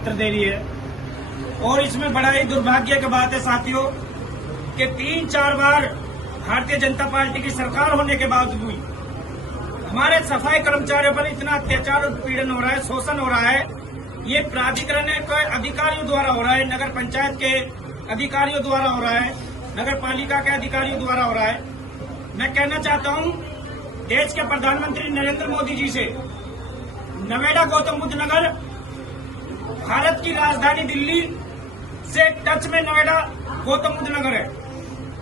पत्र दे रही है। और इसमें बड़ा ही दुर्भाग्य की बात है साथियों कि 3-4 बार भारतीय जनता पार्टी की सरकार होने के बावजूद भी हमारे सफाई कर्मचारियों पर इतना अत्याचार और पीड़न हो रहा है, शोषण हो रहा है। ये प्राधिकरण के अधिकारियों द्वारा हो रहा है, नगर पंचायत के अधिकारियों द्वारा हो रहा है, नगर पालिका के अधिकारियों द्वारा हो रहा है। मैं कहना चाहता हूं देश के प्रधानमंत्री नरेंद्र मोदी जी से, नोएडा गौतम बुद्ध नगर भारत की राजधानी दिल्ली से टच में नोएडा गौतम बुद्ध नगर है।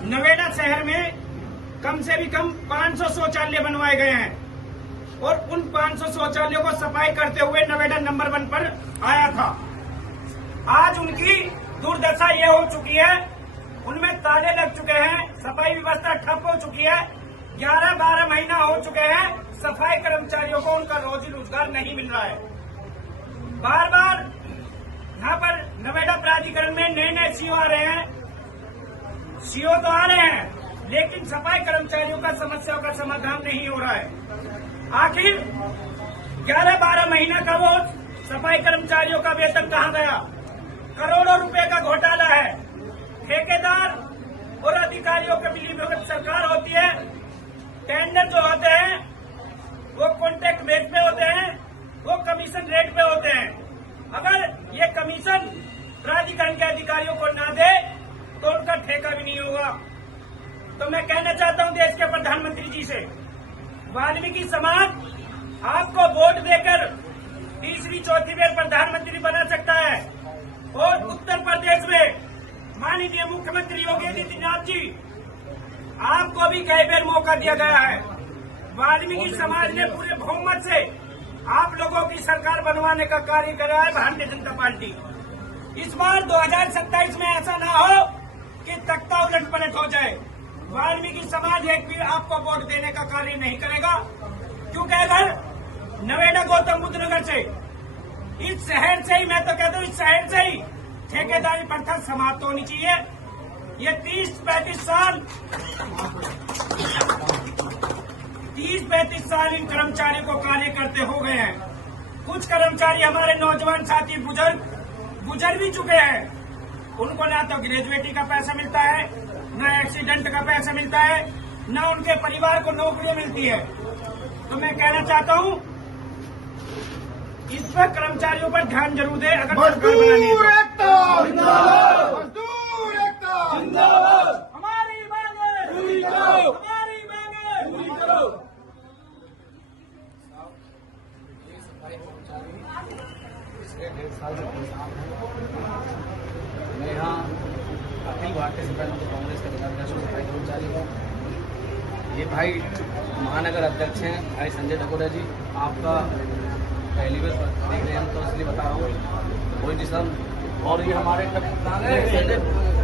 नोएडा शहर में कम से भी कम 500 शौचालय बनवाए गए हैं और उन 500 शौचालयों को सफाई करते हुए नोएडा नंबर 1 पर आया था। आज उनकी दुर्दशा ये हो चुकी है, उनमें ताले लग चुके हैं, सफाई व्यवस्था ठप हो चुकी है। 11-12 महीना हो चुके हैं, सफाई कर्मचारियों को उनका रोजी रोजगार नहीं मिल रहा है। बार बार यहाँ पर नोएडा प्राधिकरण में नए सीओ आ रहे हैं, सीओ तो आ रहे हैं, लेकिन सफाई कर्मचारियों का समस्याओं का समाधान नहीं हो रहा है। आखिर 11-12 महीना का वो सफाई कर्मचारियों का वेतन कहाँ गया? करोड़ों रुपए का घोटाला है। ठेकेदार और अधिकारियों के मिलीभगत सरकार होती है। टेंडर जो होते हैं वो कॉन्ट्रैक्ट बेस पे होते हैं, वो कमीशन रेट पे होते हैं। अगर ये कमीशन प्राधिकरण के अधिकारियों को ना दे तो उनका ठेका भी नहीं होगा। तो मैं कहना चाहता हूं देश के प्रधानमंत्री जी से, वाल्मीकि समाज आपको वोट देकर तीसरी चौथी बार प्रधानमंत्री बना सकता है और उत्तर प्रदेश में माननीय मुख्यमंत्री योगी आदित्यनाथ जी आपको भी कई बार मौका दिया गया है। वाल्मीकि समाज ने पूरे बहुमत से आप लोगों की सरकार बनवाने का कार्य कर रहा है भारतीय जनता पार्टी। इस बार 2027 में ऐसा ना हो कि तख्ता उलट पलट हो जाए। वाल्मीकि समाज एक भी आपको वोट देने का कार्य नहीं करेगा, क्योंकि अगर नोएडा गौतम बुद्ध नगर से, इस शहर से ही, मैं तो कहता हूँ इस शहर से ही ठेकेदारी प्रथा समाप्त होनी चाहिए। ये 30-35 साल इन कर्मचारियों को कार्य करते हो गए हैं। कुछ कर्मचारी हमारे नौजवान साथी गुजर भी चुके हैं। उनको ना तो ग्रेजुएटी का पैसा मिलता है, न एक्सीडेंट का पैसा मिलता है, न उनके परिवार को नौकरी मिलती है। तो मैं कहना चाहता हूं इस पर कर्मचारियों पर ध्यान जरूर दें। अगर सरकार बनानी है हमारी मांगे पूरी करो, हमारी मांगे पूरी करो। मैं यहाँ अखिल भारतीय सफाई कांग्रेस के सफाई कर्मचारी हूँ। ये भाई महानगर अध्यक्ष हैं भाई संजय डकोरा जी, आपका पहली बार देख रहे हैं हम, तो इसलिए बता रहा हूँ कोई जिसम। और ये हमारे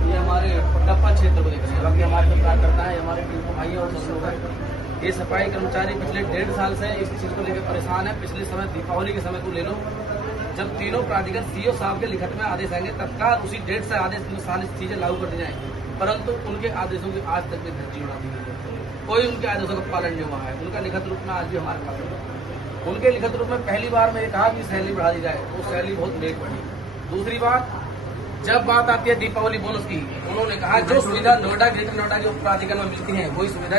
ये हमारे टप्पा क्षेत्र को देख रहे हैं, बाकी हमारे जो कार्यकर्ता है, हमारे टीम को भाई और सब लोग हैं। ये सफाई कर्मचारी पिछले 1.5 साल से इस चीज़ को लेकर परेशान है। पिछले समय दीपावली के समय को ले लो, जब तीनों प्राधिकरण सीओ साहब के लिखित में आदेश आएंगे तत्काल उसी डेट से आदेश 3 साल चीजें लागू कर दी जाएंगी, परंतु उनके आदेशों की आज तक भी धज्जी उड़ा दी गई। कोई उनके आदेशों का पालन नहीं हुआ है। उनका लिखित रूप में आज भी हमारे पास है। उनके लिखित रूप में पहली बार मैंने कहा कि सैलरी बढ़ा दी जाए, वो सैलरी बहुत लेट बढ़ी। दूसरी बात, जब बात आती है दीपावली बोनस की, उन्होंने कहा जो सुविधा नोएडा ग्रेटर नोएडा के प्राधिकरण में मिलती है वही सुविधा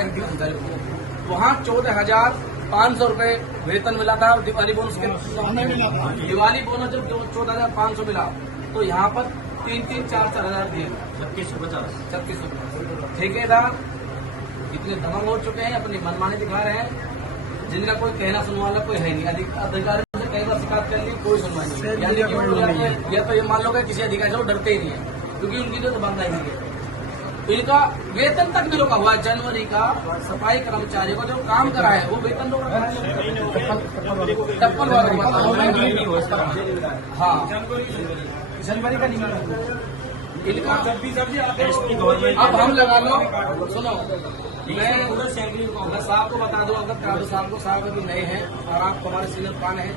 वहाँ 14,500 रुपए वेतन मिला था। दिवाली बोनस के दिवाली बोनस जब 14,500 मिला तो यहाँ पर 3-4 हजार दिए, 3650। ठेकेदार इतने दमंग हो चुके हैं, अपनी मनमानी दिखा रहे हैं, जिनका कोई कहना सुनने वाला कोई है नहीं। अधिकारियों से कई बार शिकायत कर ली, कोई सुनवाई नहीं। यानी या तो ये मान लो कि किसी अधिकारी से वो डरते ही नहीं है, क्योंकि उनकी जो बंदा ही नहीं है। तो इनका वेतन तक भी रोका हुआ है। जनवरी का सफाई कर्मचारियों को जो काम करा है वो वेतन रोका है। हाँ, जनवरी का नहीं इनका। अब हम लगा लो, सुनो, मैं साहब को बता दूं, अगर कादू साहब को, साहब अभी नए हैं और आप हमारे सीनियर पान है,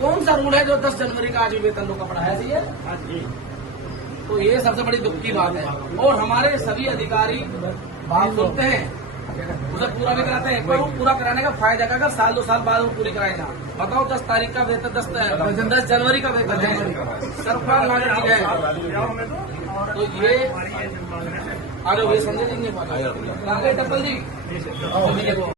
कौन सा रूल है जो 10 जनवरी का आज भी वेतन रोका पड़ा है? ये तो ये सबसे बड़ी दुख की बात है। और हमारे सभी अधिकारी बात सुनते हैं उसे पूरा नहीं कराते हैं। एक बार वो पूरा कराने का फायदा क्या, अगर साल 2 साल बाद वो पूरी कराएगा। बताओ 10 तारीख का वेतन 10 जनवरी का वेतन है, सरकार नागरिक है। तो ये अरे ये संजय जी ने बोला, टप्पल जी